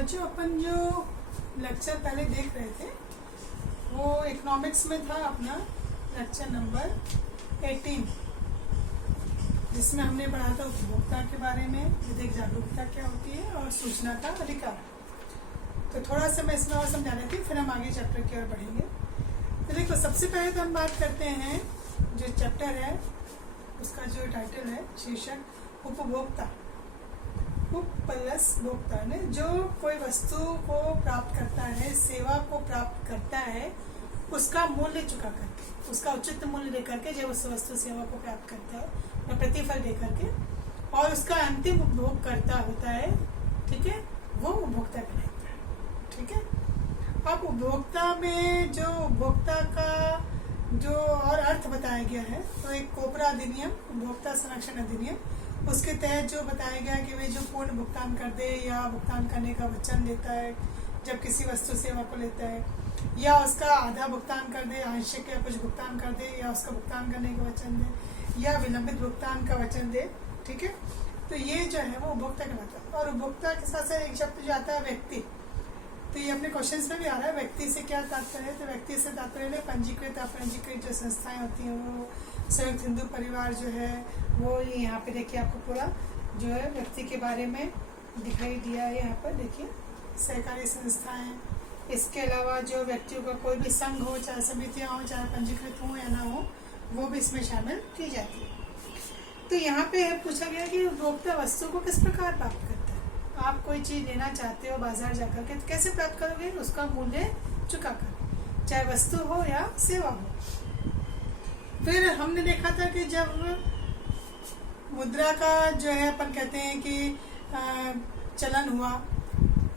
बच्चों अपन जो लेक्चर पहले देख रहे थे वो इकोनॉमिक्स में था अपना लेक्चर नंबर 18, जिसमें हमने पढ़ा था उपभोक्ता के बारे में, विधिक जागरूकता क्या होती है और सूचना का अधिकार। तो थोड़ा सा मैं इसमें और समझा रही थी, फिर हम आगे चैप्टर की ओर बढ़ेंगे। तो देखो, सबसे पहले तो हम बात करते हैं जो चैप्टर है उसका जो टाइटल है, शीर्षक उपभोक्ता। उप प्लस भोक्ता ने जो कोई वस्तु को प्राप्त करता है, सेवा को प्राप्त करता है, उसका मूल्य चुका करके, उसका उचित मूल्य दे करके जब उस वस्तु सेवा को प्राप्त करता है या प्रतिफल दे करके, और उसका अंतिम उपभोग करता होता है, ठीक है, वो उपभोक्ता कहलाता है। ठीक है। अब उपभोक्ता में जो उपभोक्ता का जो और अर्थ बताया गया है, तो एक कोपरा अधिनियम, उपभोक्ता संरक्षण अधिनियम, उसके तहत जो बताया गया कि वे जो पूर्ण भुगतान कर दे या भुगतान करने का वचन देता है जब किसी वस्तु सेवा को लेता है, या उसका आधा भुगतान कर दे, आंशिक या कुछ भुगतान कर दे, या उसका भुगतान करने का वचन दे, या विलंबित भुगतान का वचन दे। ठीक है। तो ये जो है वो उपभोक्ता कहलाता है। और उपभोक्ता के साथ साथ एक शब्द जो आता है व्यक्ति, तो ये अपने क्वेश्चंस में भी आ रहा है, व्यक्ति से क्या तात्पर्य है। तो व्यक्ति से तात्पर्य है पंजीकृत अपंजीकृत जो संस्थाएं होती हैं, वो संयुक्त हिंदू परिवार जो है वो यहाँ पे देखिए, आपको पूरा जो है व्यक्ति के बारे में दिखाई दिया है। यहाँ पर देखिए, सहकारी संस्थाएं, इसके अलावा जो व्यक्तियों का कोई भी संघ हो, चाहे समितियां हो, चाहे पंजीकृत हो या ना हो, वो भी इसमें शामिल की जाती है। तो यहाँ पे पूछा गया कि उपभोक्ता वस्तु को किस प्रकार प्राप्त करता है। आप कोई चीज लेना चाहते हो बाजार जाकर के, तो कैसे प्राप्त करोगे? उसका मूल्य चुका कर, चाहे वस्तु हो या सेवा हो। फिर हमने देखा था कि जब मुद्रा का जो है अपन कहते हैं कि चलन हुआ,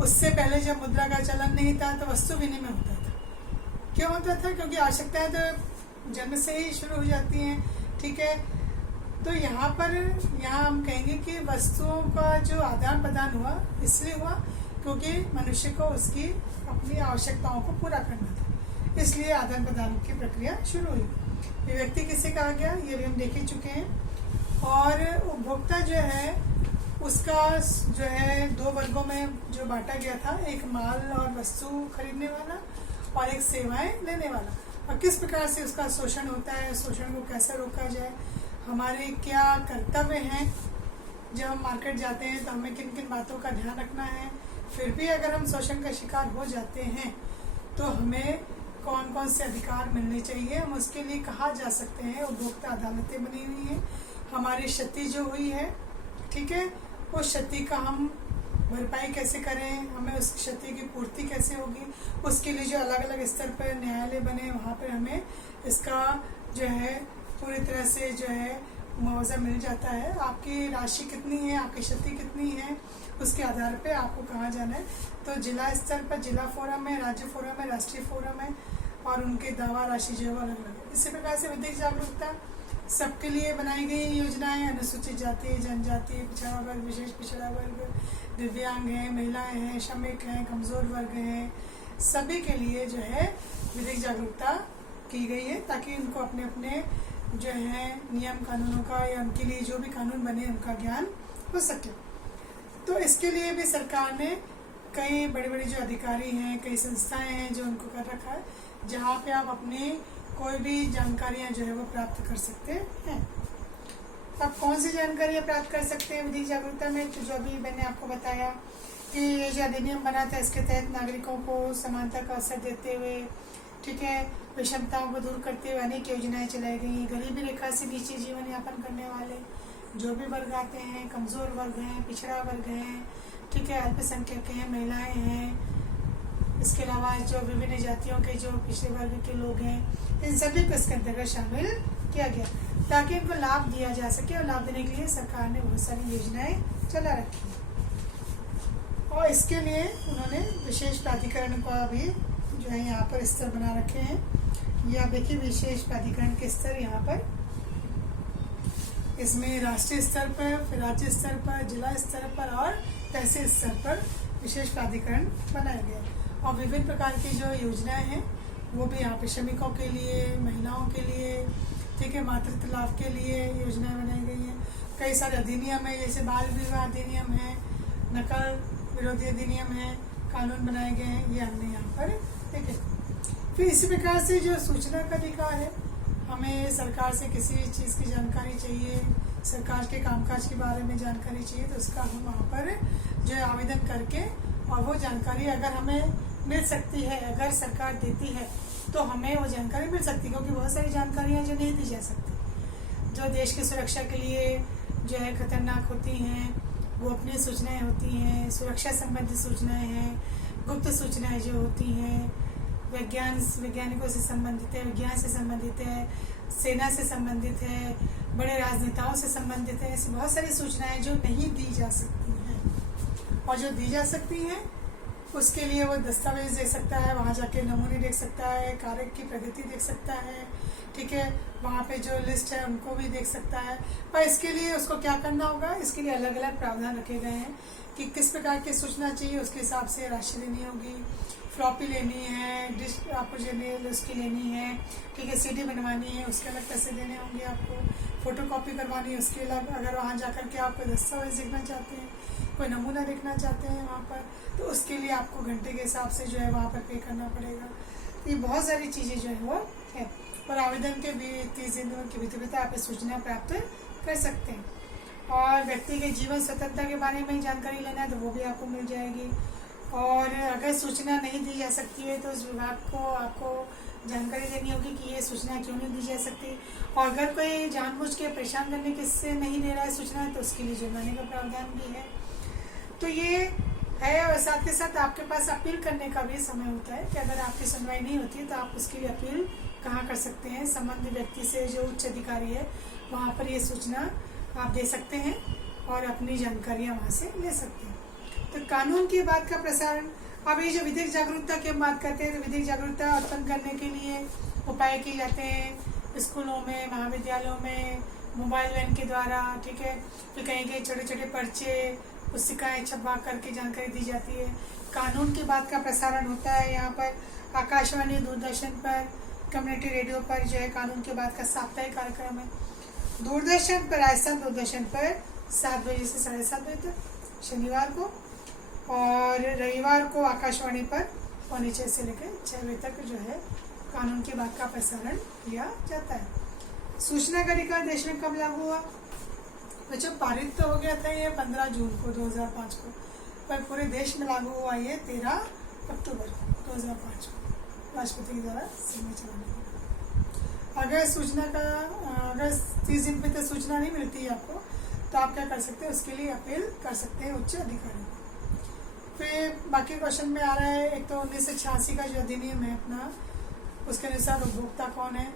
उससे पहले जब मुद्रा का चलन नहीं था तो वस्तु विनिमय होता था। क्यों होता था? क्योंकि आवश्यकताएं तो जन्म से ही शुरू हो जाती हैं। ठीक है। तो यहाँ हम कहेंगे कि वस्तुओं का जो आदान प्रदान हुआ, इसलिए हुआ क्योंकि मनुष्य को उसकी अपनी आवश्यकताओं को पूरा करना था, इसलिए आदान प्रदान की प्रक्रिया शुरू हुई। ये व्यक्ति किसे कहा गया, ये भी हम देख ही चुके हैं। और उपभोक्ता जो है उसका जो है दो वर्गों में जो बांटा गया था, एक माल और वस्तु खरीदने वाला और एक सेवाएं लेने वाला। और किस प्रकार से उसका शोषण होता है, शोषण को कैसे रोका जाए, हमारे क्या कर्तव्य हैं। जब हम मार्केट जाते हैं तो हमें किन किन बातों का ध्यान रखना है। फिर भी अगर हम शोषण का शिकार हो जाते हैं तो हमें कौन कौन से अधिकार मिलने चाहिए, हम उसके लिए कहाँ जा सकते हैं। उपभोक्ता अदालतें बनी हुई हैं। हमारी क्षति जो हुई है, ठीक है, उस क्षति का हम भरपाई कैसे करें, हमें उस क्षति की पूर्ति कैसे होगी, उसके लिए जो अलग अलग स्तर पर न्यायालय बने, वहाँ पर हमें इसका जो है पूरी तरह से जो है मुआवजा मिल जाता है। आपकी राशि कितनी है, आपकी क्षति कितनी है, उसके आधार पे आपको कहाँ जाना है। तो जिला स्तर पर जिला फोरम है, राज्य फोरम है, राष्ट्रीय फोरम है, और उनके दावा राशि जो है वो अलग अलग है। इसी प्रकार से विधिक जागरूकता सबके लिए बनाई गई योजनाएं, अनुसूचित जाति, जनजाति, पिछड़ा वर्ग, विशेष पिछड़ा वर्ग, दिव्यांग हैं, महिलाएं हैं, श्रमिक हैं, कमजोर वर्ग हैं, सभी के लिए जो है विधिक जागरूकता की गई है, ताकि उनको अपने अपने जो है नियम कानूनों का या उनके लिए जो भी कानून बने उनका ज्ञान हो सके। तो इसके लिए भी सरकार ने कई बड़े बड़े जो अधिकारी हैं, कई संस्थाएं हैं जो उनको कर रखा है, जहाँ पे आप अपनी कोई भी जानकारियाँ जो है वो प्राप्त कर सकते हैं। आप कौन सी जानकारियाँ प्राप्त कर सकते हैं विधिक जागरूकता में? तो जो अभी मैंने आपको बताया कि ये जो अधिनियम बना था, इसके तहत नागरिकों को समानता का अवसर देते हुए, ठीक है, विषमताओं को दूर करते हुए अनेक योजनाएं चलाई गई। गरीबी रेखा से नीचे जीवन यापन करने वाले जो भी वर्ग आते हैं, कमजोर वर्ग हैं, पिछड़ा वर्ग हैं, ठीक है, अल्पसंख्यक हैं, महिलाएं हैं, इसके अलावा जो विभिन्न जातियों के जो पिछड़े वर्ग के लोग हैं, इन सभी को इसके अंतर्गत शामिल किया गया, ताकि इनको लाभ दिया जा सके। और लाभ देने के लिए सरकार ने बहुत सारी योजनाएं चला रखी है। और इसके लिए उन्होंने विशेष प्राधिकरण का भी जो है यहाँ पर स्तर बना रखे हैं। ये आप देखिए, विशेष प्राधिकरण के स्तर यहाँ पर, इसमें राष्ट्रीय स्तर पर, फिर राज्य स्तर पर, जिला स्तर पर और तहसील स्तर पर विशेष प्राधिकरण बनाए गए। और विभिन्न प्रकार की जो योजनाएं हैं वो भी यहाँ पे श्रमिकों के लिए, महिलाओं के लिए, ठीक है, मातृत्व लाभ के लिए योजनाएं बनाई गई हैं। कई सारे अधिनियम है, जैसे बाल विवाह अधिनियम है, नकल विरोधी अधिनियम है, कानून बनाए गए हैं, ये हमने यहाँ पर देखे। फिर इसी प्रकार से जो सूचना का अधिकार है, हमें सरकार से किसी चीज़ की जानकारी चाहिए, सरकार के कामकाज के बारे में जानकारी चाहिए, तो उसका हम वहाँ पर जो है आवेदन करके, और वो जानकारी अगर हमें मिल सकती है, अगर सरकार देती है तो हमें वो जानकारी मिल सकती है, क्योंकि बहुत सारी जानकारियाँ जो नहीं दी जा सकती, जो देश की सुरक्षा के लिए जो है खतरनाक होती हैं, वो अपनी सूचनाएं होती हैं, सुरक्षा संबंधित सूचनाएं हैं, गुप्त सूचनाएं जो होती हैं, वैज्ञानिकों से संबंधित है, विज्ञान से संबंधित है, सेना से संबंधित है, बड़े राजनेताओं से संबंधित है। ऐसी बहुत सारी सूचनाएं जो नहीं दी जा सकती हैं, और जो दी जा सकती हैं उसके लिए वो दस्तावेज दे सकता है, वहाँ जाके नमूने देख सकता है, कार्य की प्रगति देख सकता है, ठीक है, वहाँ पे जो लिस्ट है उनको भी देख सकता है। पर इसके लिए उसको क्या करना होगा, इसके लिए अलग अलग प्रावधान रखे गए हैं कि किस प्रकार की सूचना चाहिए, उसके हिसाब से राशि देनी होगी, फ्लॉपी लेनी है, डिस्क आपको जो उसकी लेनी है, ठीक है, CD बनवानी है, उसके अलग पैसे देने होंगे आपको, फोटो कॉपी करवानी है उसके अलग, अगर वहाँ जाकर के आप कोई दस्तावेज देखना चाहते हैं, कोई नमूना देखना चाहते हैं वहाँ पर, तो उसके लिए आपको घंटे के हिसाब से जो है वहाँ पर पे करना पड़ेगा। ये बहुत सारी चीज़ें जो है वो है, और आवेदन के 30 दिनों के भीतर आप सूचना प्राप्त कर सकते हैं। और व्यक्ति के जीवन स्वतंत्रता के बारे में जानकारी लेना है तो वो भी आपको मिल जाएगी। और अगर सूचना नहीं दी जा सकती है तो उस विभाग को आपको जानकारी देनी होगी कि ये सूचना क्यों नहीं दी जा सकती, और अगर कोई जानबूझ के परेशान करने के से नहीं दे रहा है सूचना तो उसके लिए जुर्माने का प्रावधान भी है। तो ये है, और साथ के साथ आपके पास अपील करने का भी समय होता है कि अगर आपकी सुनवाई नहीं होती है तो आप उसके लिए अपील कहाँ कर सकते हैं, संबंधित व्यक्ति से जो उच्च अधिकारी है वहाँ पर ये सूचना आप दे सकते हैं और अपनी जानकारियाँ वहाँ से ले सकते हैं। तो कानून की बात का प्रसारण, अब ये जो विधिक जागरूकता की हम बात करते हैं तो विधिक जागरूकता उत्पन्न करने के लिए उपाय किए जाते हैं स्कूलों में, महाविद्यालयों में, मोबाइल वैन के द्वारा, ठीक है, फिर कहीं कहीं छोटे छोटे पर्चे, पुस्तिकाएँ छपवा करके जानकारी दी जाती है। कानून की बात का प्रसारण होता है यहाँ पर आकाशवाणी, दूरदर्शन पर, कम्युनिटी रेडियो पर जो है कानून की बात का साप्ताहिक कार्यक्रम है। दूरदर्शन पर, राजस्थान दूरदर्शन पर 7 बजे से 7:30 बजे तक शनिवार को, और रविवार को आकाशवाणी पर 5:45 से लेकर 6 बजे तक जो है कानून की बात का प्रसारण किया जाता है। सूचना का अधिकार देश में कब लागू हुआ? बच्चों, पारित तो हो गया था ये 15 जून को 2005 को, पर पूरे देश में लागू हुआ ये 13 अक्टूबर 2005 को राष्ट्रपति के द्वारा सिग्नेचर होने को। अगर सूचना का अगर 30 दिन पे तो सूचना नहीं मिलती है आपको, तो आप क्या कर सकते हैं, उसके लिए अपील कर सकते हैं उच्च अधिकारी को। फिर बाकी क्वेश्चन में आ रहा है, एक तो 1986 का जो अधिनियम है अपना, उसके अनुसार उपभोक्ता कौन है,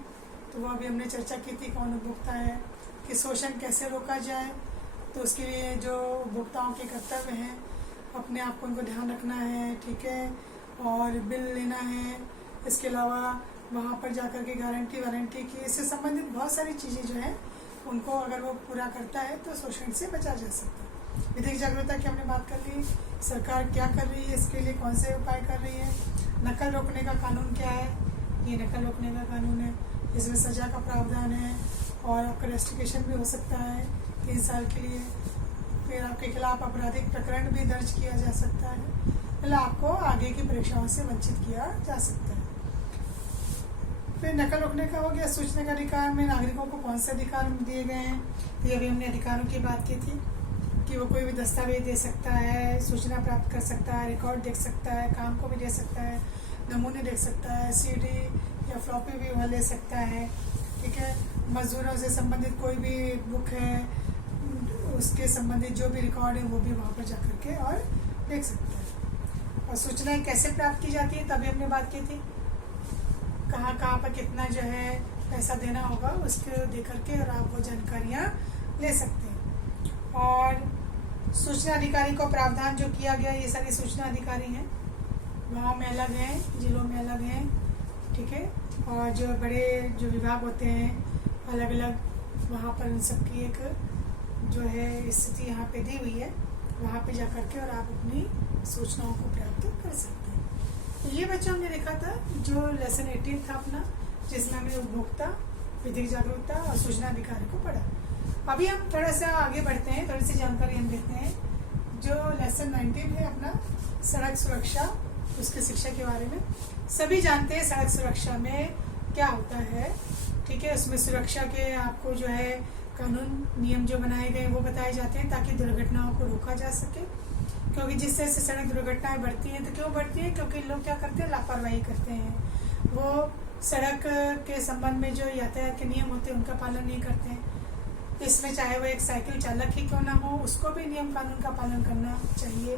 तो वो अभी हमने चर्चा की थी कौन उपभोक्ता है, कि शोषण कैसे रोका जाए, तो उसके लिए जो उपभोक्ताओं के कर्तव्य हैं, अपने आप को उनको ध्यान रखना है, ठीक है, और बिल लेना है, इसके अलावा वहाँ पर जाकर के गारंटी वारंटी की, इससे संबंधित बहुत सारी चीज़ें जो हैं उनको अगर वो पूरा करता है तो शोषण से बचा जा सकता है। विधिक जागरूकता की हमने बात कर ली, सरकार क्या कर रही है, इसके लिए कौन से उपाय कर रही है। नकल रोकने का कानून क्या है, ये नकल रोकने का कानून है, इसमें सजा का प्रावधान है और आपका रेस्ट्रिक्शन भी हो सकता है 3 साल के लिए। फिर आपके खिलाफ आपराधिक प्रकरण भी दर्ज किया जा सकता है, मतलब आपको आगे की परीक्षाओं से वंचित किया जा सकता है। फिर नकल रोकने का हो गया। सूचना का अधिकार में नागरिकों को कौन से अधिकार दिए गए हैं, तो अभी हमने अधिकारों की बात की थी कि वो कोई भी दस्तावेज दे सकता है, सूचना प्राप्त कर सकता है, रिकॉर्ड देख सकता है, काम को भी दे सकता है, नमूने देख सकता है, CD या फ्लॉपी भी वह ले सकता है, ठीक है। मजदूरों से संबंधित कोई भी बुक है, उसके संबंधित जो भी रिकॉर्ड है वो भी वहाँ पर जा करके और देख सकता है। और सूचनाएं कैसे प्राप्त की जाती है, तभी हमने बात की थी, कहाँ पर कितना जो है पैसा देना होगा उसको दे करके और आप वो जानकारियाँ ले सकते हैं। और सूचना अधिकारी को प्रावधान जो किया गया, ये सारे सूचना अधिकारी हैं, गाँव में अलग हैं, जिलों में अलग हैं, ठीक है, और जो बड़े जो विभाग होते हैं अलग अलग, वहाँ पर उन सबकी एक जो है स्थिति यहाँ पे दी हुई है, वहाँ पे जा करके और आप अपनी सूचनाओं को प्राप्त कर सकते हैं। तो ये बच्चों हमने देखा था जो लेसन 18 था अपना, जिसमें हमने उपभोक्ता, विधिक जागरूकता और सूचना अधिकारी को पढ़ा। अभी हम थोड़ा सा आगे बढ़ते हैं, थोड़ी सी जानकारी हम देखते हैं। जो लेसन 19 है अपना सड़क सुरक्षा, उसकी शिक्षा के बारे में सभी जानते हैं। सड़क सुरक्षा में क्या होता है, ठीक है। उसमें सुरक्षा के आपको जो है कानून नियम जो बनाए गए वो बताए जाते हैं ताकि दुर्घटनाओं को रोका जा सके। क्योंकि जिस तरह से सड़क दुर्घटनाएं बढ़ती हैं, तो क्यों बढ़ती हैं? क्योंकि लोग क्या करते हैं, लापरवाही करते हैं। वो सड़क के संबंध में जो यातायात के नियम होते हैं उनका पालन नहीं करते हैं। इसमें चाहे वो एक साइकिल चालक ही क्यों ना हो, उसको भी नियम कानून का पालन करना चाहिए।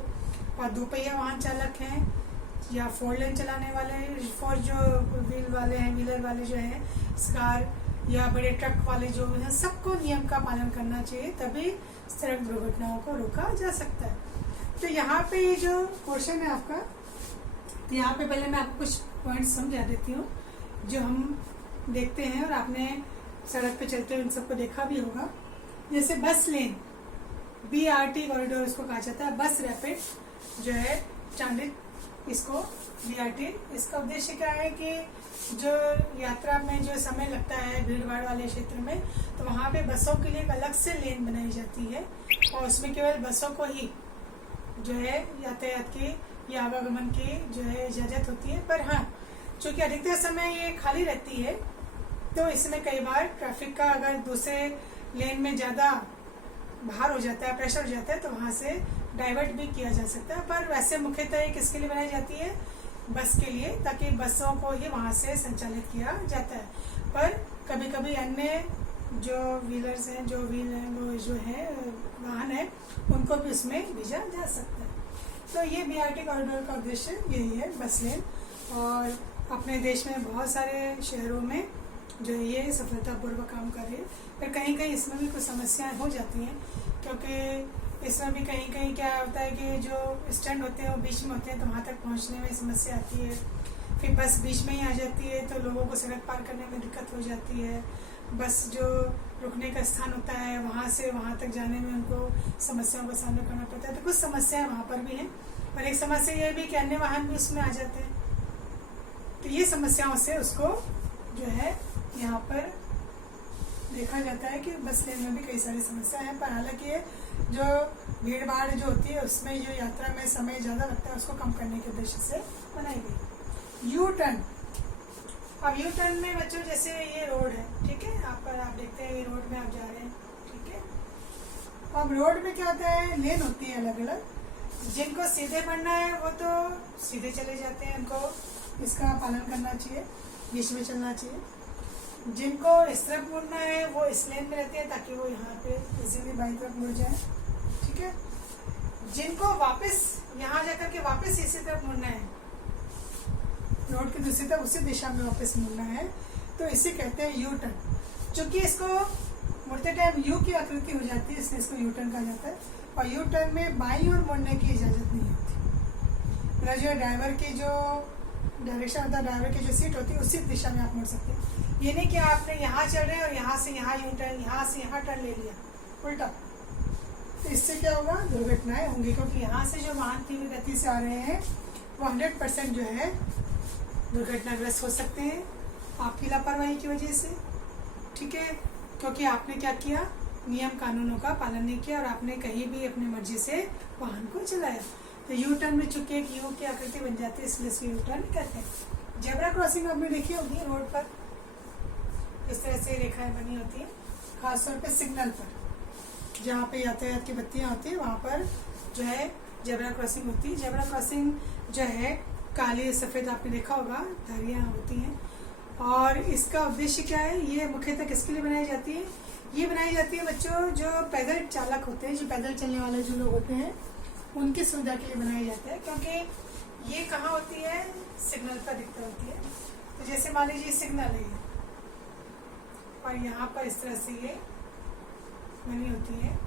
और दोपहिया वाहन चालक हैं या 4 लेन चलाने वाले, 4 जो व्हील वाले हैं, व्हीलर वाले जो हैं, कार या बड़े ट्रक वाले जो हैं, सबको नियम का पालन करना चाहिए, तभी सड़क दुर्घटनाओं को रोका जा सकता है। तो यहाँ पे ये जो क्वेश्चन है आपका, तो यहाँ पे पहले मैं आपको कुछ पॉइंट्स समझा देती हूँ जो हम देखते हैं और आपने सड़क पे चलते हुए इन सबको देखा भी होगा। जैसे बस लेन, BRT कॉरिडोर इसको कहा जाता है, बस रैपिड जो है ट्रांजिट, इसको BRT। इसका उद्देश्य क्या है कि जो यात्रा में जो समय लगता है भीड़ भाड़ वाले क्षेत्र में, तो वहाँ पे बसों के लिए एक अलग से लेन बनाई जाती है और उसमें केवल बसों को ही जो है यातायात की या आवागमन की जो है इजाजत होती है। पर हाँ, चूंकि अधिकतर समय ये खाली रहती है, तो इसमें कई बार ट्रैफिक का अगर दूसरे लेन में ज़्यादा भार हो जाता है, प्रेशर हो जाता है, तो वहाँ से डाइवर्ट भी किया जा सकता है। पर वैसे मुख्यतः ये किसके लिए बनाई जाती है? बस के लिए, ताकि बसों को ही वहाँ से संचालित किया जाता है। पर कभी कभी अन्य जो व्हीलर्स हैं, जो व्हील हैं, वो जो है वाहन है, उनको भी उसमें भेजा जा सकता है। तो ये BRT कॉरिडोर का उद्देश्य यही है, बस लेन। और अपने देश में बहुत सारे शहरों में जो है ये सफलतापूर्वक काम कर रही है। पर कहीं कहीं इसमें भी कुछ समस्याएं हो जाती हैं, क्योंकि इसमें भी कहीं कहीं क्या होता है कि जो स्टैंड होते हैं वो बीच में होते हैं, तो वहाँ तक पहुँचने में समस्या आती है। फिर बस बीच में ही आ जाती है, तो लोगों को सड़क पार करने में दिक्कत हो जाती है। बस जो रुकने का स्थान होता है, वहाँ से वहाँ तक जाने में उनको समस्याओं का सामना करना पड़ता है। तो कुछ समस्याएं वहाँ पर भी हैं। और एक समस्या ये भी कि अन्य वाहन भी उसमें आ जाते हैं, तो ये समस्याओं से उसको जो है यहाँ पर देखा जाता है कि बस लेन में भी कई सारी समस्या है। पर हालांकि ये जो भीड़ भाड़ जो होती है उसमें जो यात्रा में समय ज़्यादा लगता है, उसको कम करने के उद्देश्य से बनाई गई। यू टर्न, अब यू टर्न में बच्चों जैसे ये रोड है, ठीक है, आप देखते हैं ये रोड में आप जा रहे हैं, ठीक है। अब रोड में क्या होता है, लेन होती है अलग अलग। जिनको सीधे बढ़ना है वो तो सीधे चले जाते हैं, उनको इसका पालन करना चाहिए, बीच में चलना चाहिए। जिनको इस तरफ मुड़ना है वो इस लेन में रहते हैं ताकि वो यहाँ पे इजीली बाईं तरफ मुड़ जाए, ठीक है। जिनको वापस यहाँ जाकर के वापस इसी तरफ मुड़ना है, रोड की दूसरी तरफ उसी दिशा में वापस मुड़ना है, तो इसे कहते हैं यू टर्न। चूंकि इसको मुड़ते टाइम यू की आकृति हो जाती है, इसलिए इसको यू टर्न कहा जाता है। और यू टर्न में बाईं ओर मुड़ने की इजाजत नहीं होती। मतलब जो ड्राइवर की जो डायरेक्शन होता है, ड्राइवर की जो सीट होती है, उसी दिशा में आप मुड़ सकते हैं। ये नहीं कि आपने यहाँ चल रहे हैं और यहाँ से यहाँ यू टर्न, यहाँ से यहाँ टर्न ले लिया, उल्टा। तो इससे क्या होगा, दुर्घटनाएं होंगी, क्योंकि यहाँ से जो वाहन तीव्र गति से आ रहे हैं वो 100% जो है दुर्घटनाग्रस्त हो सकते हैं आपकी लापरवाही की वजह से, ठीक है। क्योंकि आपने क्या किया, नियम कानूनों का पालन नहीं किया और आपने कहीं भी अपनी मर्जी से वाहन को चलाया। तो यू टर्न में चूंकि एक यू की आकृति बन जाती है, इसलिए इसको यू टर्न कहते हैं। जेब्रा क्रॉसिंग आपने देखी होगी रोड पर, इस तरह से रेखाएं बनी होती हैं, खासतौर पे सिग्नल पर, जहाँ पे यातायात की बत्तियाँ होती है, वहाँ पर जो है जेब्रा क्रॉसिंग होती है। जेब्रा क्रॉसिंग जो है काली सफ़ेद आपने देखा होगा धारियाँ होती हैं। और इसका उद्देश्य क्या है, ये मुख्यतः किसके लिए बनाई जाती है? ये बनाई जाती है बच्चों जो पैदल चालक होते हैं, जो पैदल चलने वाले जो लोग होते हैं, उनकी सुविधा के लिए बनाया जाता है। क्योंकि ये कहाँ होती है, सिग्नल पर दिखता होती है। तो जैसे मान लीजिए सिग्नल है और यहाँ पर इस तरह से ये बनी होती है,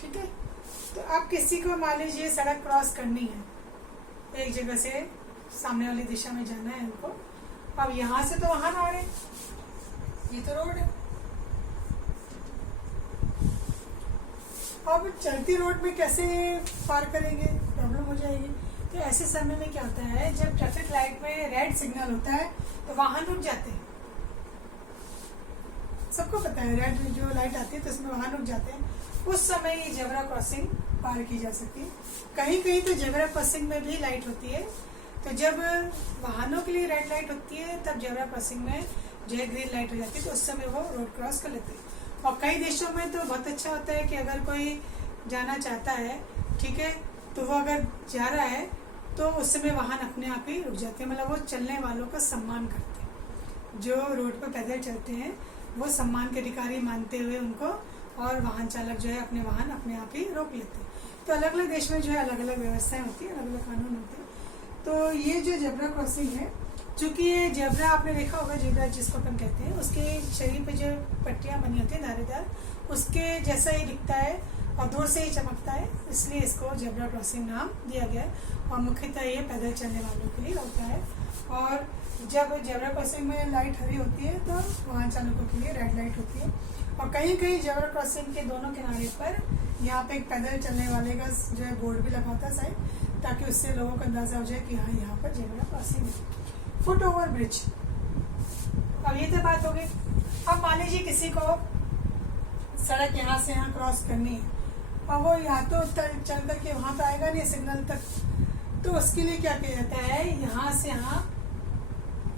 ठीक है। तो अब किसी को मान लीजिए सड़क क्रॉस करनी है, एक जगह से सामने वाली दिशा में जाना है उनको। अब यहाँ से तो वाहन आ रहे, ये तो रोड है। अब चलती रोड में कैसे पार करेंगे, प्रॉब्लम हो जाएगी। तो ऐसे समय में क्या होता है, जब ट्रैफिक लाइट में रेड सिग्नल होता है तो वाहन रुक जाते हैं, सबको पता है रेड जो लाइट आती है तो इसमें वाहन रुक जाते हैं, उस समय ये जेब्रा क्रॉसिंग पार की जा सकती है। कहीं कहीं तो जेब्रा क्रॉसिंग में भी लाइट होती है, तो जब वाहनों के लिए रेड लाइट होती है तब जेब्रा क्रॉसिंग में जो है ग्रीन लाइट हो जाती है, तो उस समय वो रोड क्रॉस कर लेते हैं। और कई देशों में तो बहुत अच्छा होता है कि अगर कोई जाना चाहता है, ठीक है, तो वो अगर जा रहा है तो उस समय वाहन अपने आप ही रुक जाते हैं, मतलब वो चलने वालों का सम्मान करते हैं। जो रोड पर पैदल चलते हैं वो सम्मान के अधिकारी मानते हुए उनको, और वाहन चालक जो है अपने वाहन अपने आप ही रोक लेते हैं। तो अलग अलग देश में जो है अलग अलग व्यवस्थाएं होती है, अलग अलग कानून होते हैं। तो ये जो जेब्रा क्रॉसिंग है, चूंकि ये जेब्रा आपने देखा होगा, जेब्रा जिसको अपन कहते हैं, उसके शरीर पे जो पट्टियां बनी होती है धारीदार, उसके जैसा ही दिखता है और दूर से ही चमकता है, इसलिए इसको जेब्रा क्रॉसिंग नाम दिया गया है। और मुख्यतः ये पैदल चलने वालों के लिए होता है। और जब जेब्रा क्रॉसिंग में लाइट हरी होती है तो वाहन चालकों के लिए रेड लाइट होती है। और कहीं कहीं जेब्रा क्रॉसिंग के दोनों किनारे पर यहाँ पे एक पैदल चलने वाले का जो है बोर्ड भी लगा होता है साइड, ताकि उससे लोगों को अंदाजा हो जाए कि हाँ यहाँ पर जेब्रा क्रॉसिंग है। फुट ओवर ब्रिज, अब ये तो बात हो गई। अब मान लीजिए किसी को सड़क यहाँ से यहाँ क्रॉस करनी है और वो यहाँ तो चल करके वहां तो आएगा नहीं सिग्नल तक, तो उसके लिए क्या किया जाता है, यहाँ से यहाँ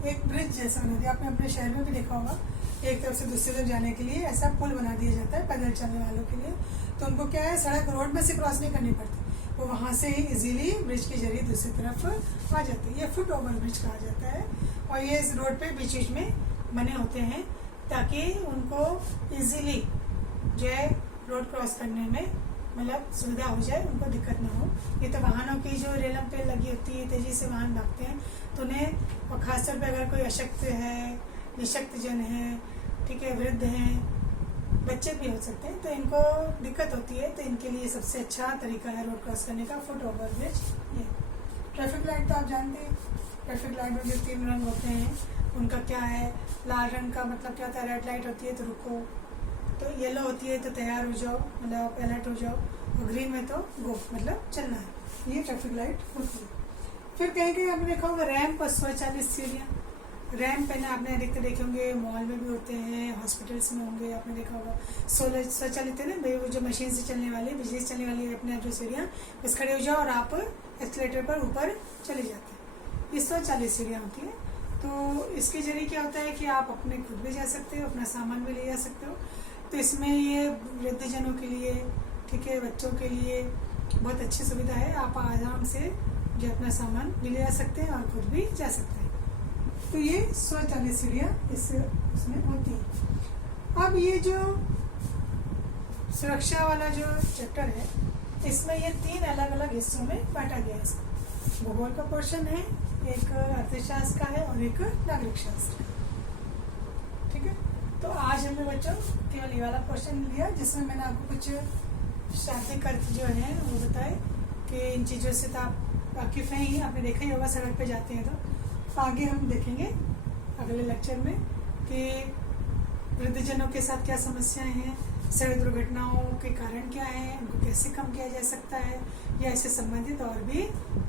एक ब्रिज जैसा बना दिया, आपने अपने शहर में भी देखा होगा, एक तरफ से दूसरी तरफ जाने के लिए ऐसा पुल बना दिया जाता है पैदल चलने वालों के लिए। तो उनको क्या है, सड़क रोड में से क्रॉस नहीं करनी पड़ती, वो वहां से ही इजीली ब्रिज के जरिए दूसरी तरफ आ जाती है। ये फुट ओवर ब्रिज कहा जाता है। और ये इस रोड पे बीच बीच में बने होते हैं ताकि उनको इजीली जो है रोड क्रॉस करने में मतलब सुविधा हो जाए, उनको दिक्कत ना हो। ये तो वाहनों की जो रेलम पे लगी होती है, तेजी से वाहन भागते हैं, तो उन्हें, और खासतौर पे अगर कोई अशक्त है, निशक्त जन है, ठीक है, वृद्ध हैं, बच्चे भी हो सकते हैं, तो इनको दिक्कत होती है। तो इनके लिए सबसे अच्छा तरीका है रोड क्रॉस करने का फुट ओवर ब्रिज। ये ट्रैफिक लाइट तो आप जानते हैं, ट्रैफिक लाइट में जो 3 रंग होते हैं उनका क्या है, लाल रंग का मतलब क्या होता है, रेड लाइट होती है तो रुको, तो येलो होती है तो तैयार हो जाओ, मतलब आप अलर्ट हो जाओ, और ग्रीन में तो गो, मतलब चलना है। ये ट्रैफिक लाइट होती है। फिर कहीं कहीं आपने देखा होगा रैंप और स्वचालित सीढ़ियाँ। रैंप है ना, आपने अधिकतर देखे होंगे, मॉल में भी होते हैं, हॉस्पिटल्स में होंगे, आपने देखा होगा। स्वचालित है ना भाई, वो जो मशीन से चलने वाली, बिजली से चलने वाली अपने आप जो सीढ़ियाँ, बस खड़े हो जाओ और आप एक्सीलेटर पर ऊपर चले जाते हैं। ये स्वचालित सीढ़ियाँ होती हैं। तो इसके जरिए क्या होता है कि आप अपने खुद भी जा सकते हो, अपना सामान भी ले जा सकते हो। तो इसमें ये वृद्धजनों के लिए, ठीक है, बच्चों के लिए बहुत अच्छी सुविधा है। आप आराम से जो अपना सामान भी ले जा सकते हैं और खुद भी जा सकते हैं। तो ये स्वचालित सीढ़ियाँ इसमें होती है। अब ये जो सुरक्षा वाला जो चैप्टर है, इसमें ये 3 अलग अलग हिस्सों में बांटा गया है। इसको भूगोल का पोर्शन है, एक अर्थशास्त्र का है और एक नागरिक शास्त्र का। ठीक है, तो आज हमने बच्चों केवल ये वाला क्वेश्चन लिया, जिसमें मैंने आपको कुछ शाब्दिक अर्थ जो है वो बताए कि इन चीज़ों से तो आप वाकिफ हैं ही, आपने देखा ही होगा सड़क पे जाते हैं। तो आगे हम देखेंगे अगले लेक्चर में कि वृद्धजनों के साथ क्या समस्याएं हैं, सड़क दुर्घटनाओं के कारण क्या है, उनको कैसे कम किया जा सकता है, या इससे संबंधित और भी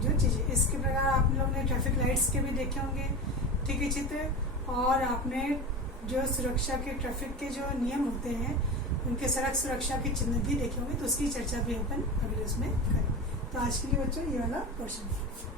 जो चीज़ें। इसके प्रकार आप लोगों ने ट्रैफिक लाइट्स के भी देखे होंगे, ठीक है, चित्र, और आपने जो सुरक्षा के ट्रैफिक के जो नियम होते हैं, उनके सड़क सुरक्षा के चिन्ह भी देखे होंगे, तो उसकी चर्चा भी अपन अगले उसमें करें। तो आज के लिए बच्चों ये वाला क्वेश्चन।